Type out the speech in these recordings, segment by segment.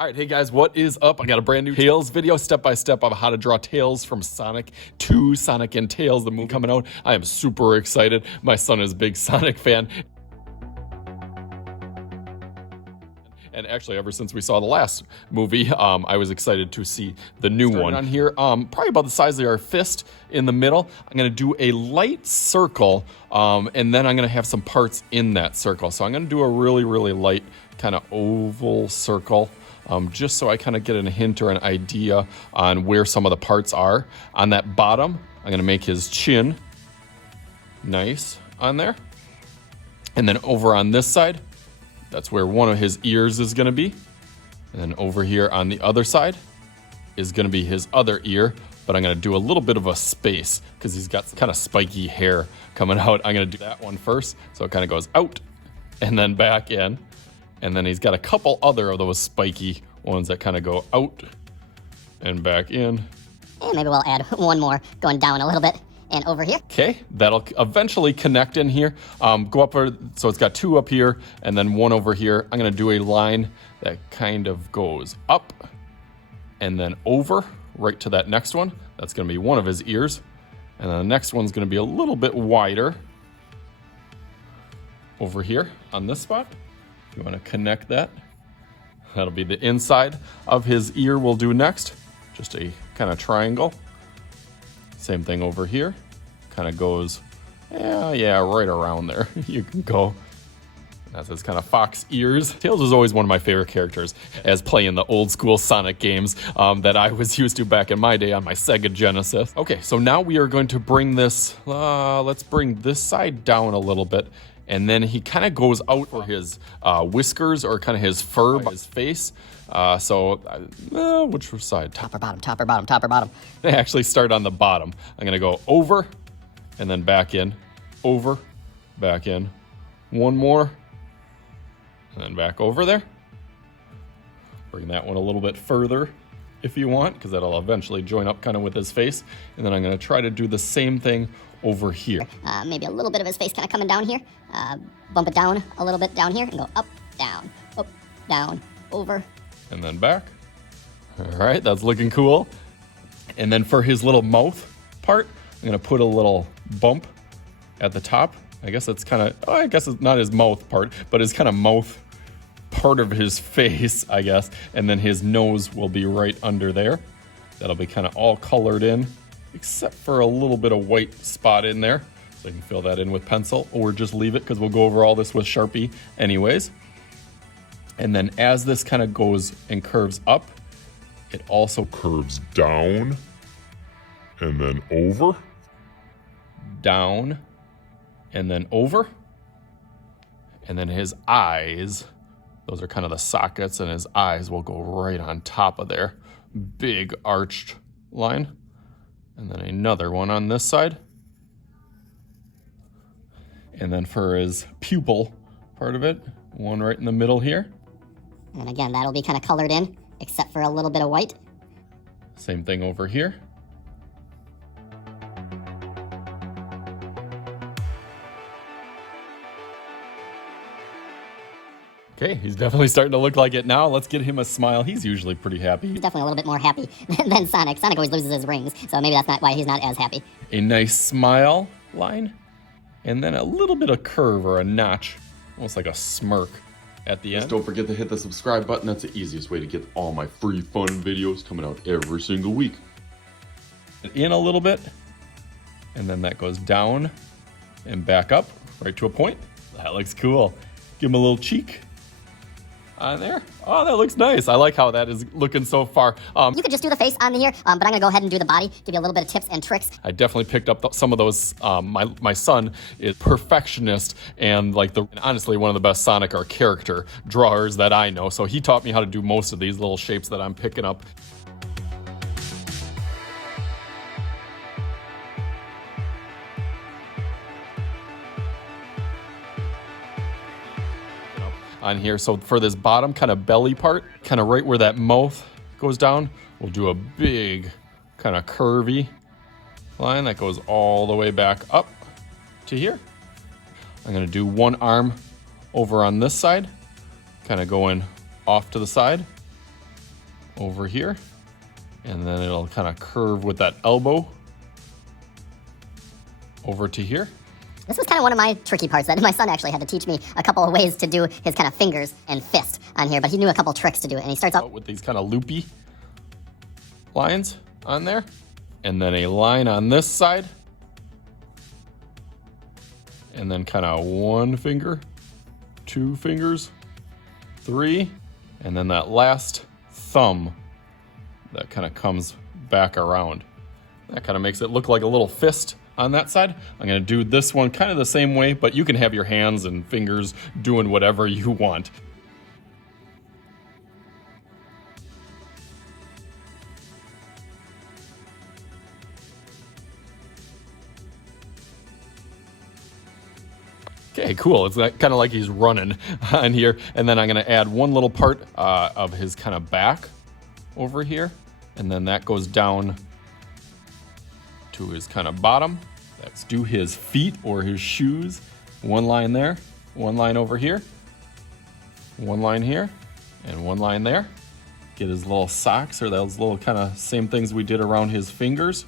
All right, hey guys, what is up? I got a brand new Tails video, step-by-step of how to draw Tails from Sonic to Sonic and Tails, the movie coming out. I am super excited. My son is a big Sonic fan. And actually, ever since we saw the last movie, I was excited to see the new one. On here, probably about the size of our fist in the middle. I'm gonna do a light circle, and then I'm gonna have some parts in that circle. So I'm gonna do a really, really light kind of oval circle. Just so I kind of get a hint or an idea on where some of the parts are. On that bottom, I'm gonna make his chin nice on there. And then over on this side, that's where one of his ears is gonna be. And then over here on the other side is gonna be his other ear, but I'm gonna do a little bit of a space because he's got kind of spiky hair coming out. I'm gonna do that one first, so it kind of goes out and then back in. And then he's got a couple other of those spiky ones that kind of go out and back in. And maybe we'll add one more going down a little bit and over here. Okay, that'll eventually connect in here. Go up, so it's got two up here and then one over here. I'm gonna do a line that kind of goes up and then over right to that next one. That's gonna be one of his ears. And then the next one's gonna be a little bit wider over here on this spot. You want to connect that. That'll be the inside of his ear we'll do next. Just a kind of triangle. Same thing over here. Kind of goes, yeah, right around there. You can go. That's his kind of fox ears. Tails is always one of my favorite characters as playing the old school Sonic games that I was used to back in my day on my Sega Genesis. Okay, so now we are going to bring this, let's bring this side down a little bit. And then he kind of goes out for his whiskers or kind of his fur by his face. Which side? Top or bottom, top or bottom, top or bottom. I actually start on the bottom. I'm gonna go over and then back in, over, back in. One more, and then back over there. Bring that one a little bit further if you want, because that'll eventually join up kind of with his face. And then I'm gonna try to do the same thing over here. Maybe a little bit of his face kind of coming down here. Bump it down a little bit down here and go up, down, over. And then back. All right, that's looking cool. And then for his little mouth part, I'm gonna put a little bump at the top. I guess that's kind of, I guess it's not his mouth part, but his kind of mouth part of his face, I guess. And then his nose will be right under there. That'll be kind of all colored in, except for a little bit of white spot in there. So you can fill that in with pencil or just leave it because we'll go over all this with Sharpie anyways. And then as this kind of goes and curves up, it also curves down and then over, down and then over. And then his eyes, those are kind of the sockets, and his eyes will go right on top of there. Big arched line. And then another one on this side. And then for his pupil part of it, one right in the middle here. And again, that'll be kind of colored in, except for a little bit of white. Same thing over here. Okay, he's definitely starting to look like it now. Let's get him a smile. He's usually pretty happy. He's definitely a little bit more happy than Sonic. Sonic always loses his rings, so maybe that's not why he's not as happy. A nice smile line, and then a little bit of curve or a notch, almost like a smirk at the end. Just don't forget to hit the subscribe button. That's the easiest way to get all my free fun videos coming out every single week. In a little bit, and then that goes down and back up right to a point. That looks cool. Give him a little cheek on there. Oh, that looks nice. I like how that is looking so far. You could just do the face on here, but I'm gonna go ahead and do the body, give you a little bit of tips and tricks. I definitely picked up some of those. My son is perfectionist and honestly one of the best Sonic or character drawers that I know. So he taught me how to do most of these little shapes that I'm picking up. On here. So for this bottom kind of belly part, kind of right where that mouth goes down, we'll do a big kind of curvy line that goes all the way back up to here. I'm gonna do one arm over on this side, kind of going off to the side. over here. And then it'll kind of curve with that elbow over to here. This was kind of one of my tricky parts that my son actually had to teach me a couple of ways to do his kind of fingers and fist on here, but he knew a couple tricks to do it. And he starts out with these kind of loopy lines on there, and then a line on this side, and then kind of 1 finger, 2 fingers, 3, and then that last thumb that kind of comes back around. That kind of makes it look like a little fist on that side. I'm gonna do this one kind of the same way, but you can have your hands and fingers doing whatever you want. Okay, cool. It's kind of like he's running on here. And then I'm gonna add one little part of his kind of back over here. And then that goes down to his kind of bottom. Let's do his feet or his shoes. 1 line there, 1 line over here, 1 line here, and 1 line there. Get his little socks or those little kind of same things we did around his fingers.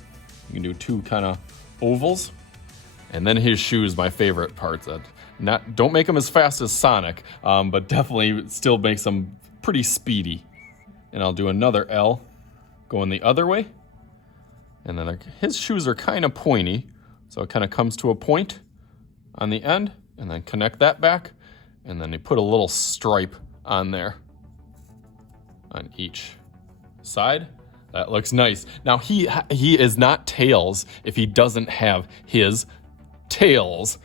You can do 2 kind of ovals. And then his shoes, my favorite parts. Don't make them as fast as Sonic, but definitely still makes them pretty speedy. And I'll do another L going the other way. And then his shoes are kind of pointy, so it kind of comes to a point on the end, and then connect that back, and then you put a little stripe on there on each side. That looks nice. Now he is not Tails if he doesn't have his tails.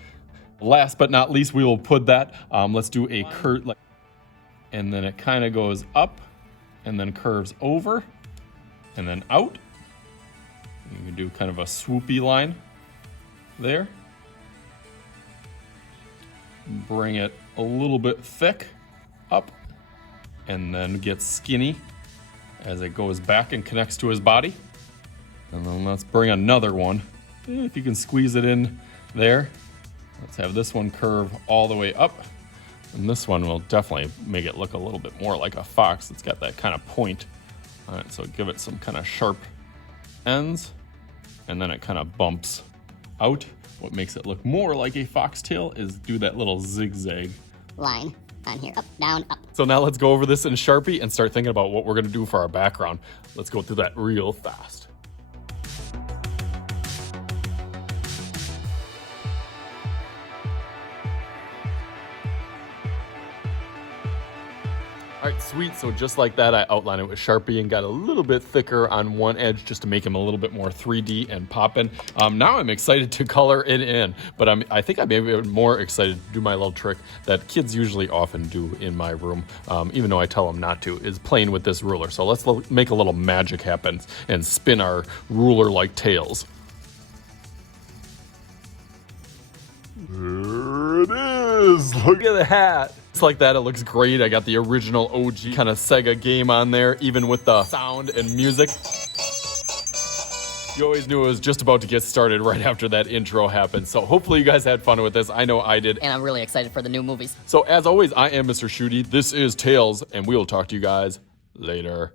Last but not least, we will put that. Let's do a curve, and then it kind of goes up, and then curves over, and then out. You can do kind of a swoopy line there. Bring it a little bit thick up, and then get skinny as it goes back and connects to his body. And then let's bring another one. If you can squeeze it in there. Let's have this one curve all the way up. And this one will definitely make it look a little bit more like a fox. It's got that kind of point on it, so give it some kind of sharp ends, and then it kind of bumps out. What makes it look more like a foxtail is do that little zigzag line on here, up, down, up. So now let's go over this in Sharpie and start thinking about what we're gonna do for our background. Let's go through that real fast. All right, sweet. So just like that, I outlined it with Sharpie and got a little bit thicker on one edge just to make him a little bit more 3D and poppin'. Now I'm excited to color it in, but I think I may be more excited to do my little trick that kids usually often do in my room, even though I tell them not to, is playing with this ruler. So let's make a little magic happen and spin our ruler like tails. There it is. Look at the hat. It's like that. It looks great. I got the original OG kind of Sega game on there, even with the sound and music. You always knew it was just about to get started right after that intro happened. So hopefully you guys had fun with this. I know I did. And I'm really excited for the new movies. So as always, I am Mr. Shooty. This is Tails, and we will talk to you guys later.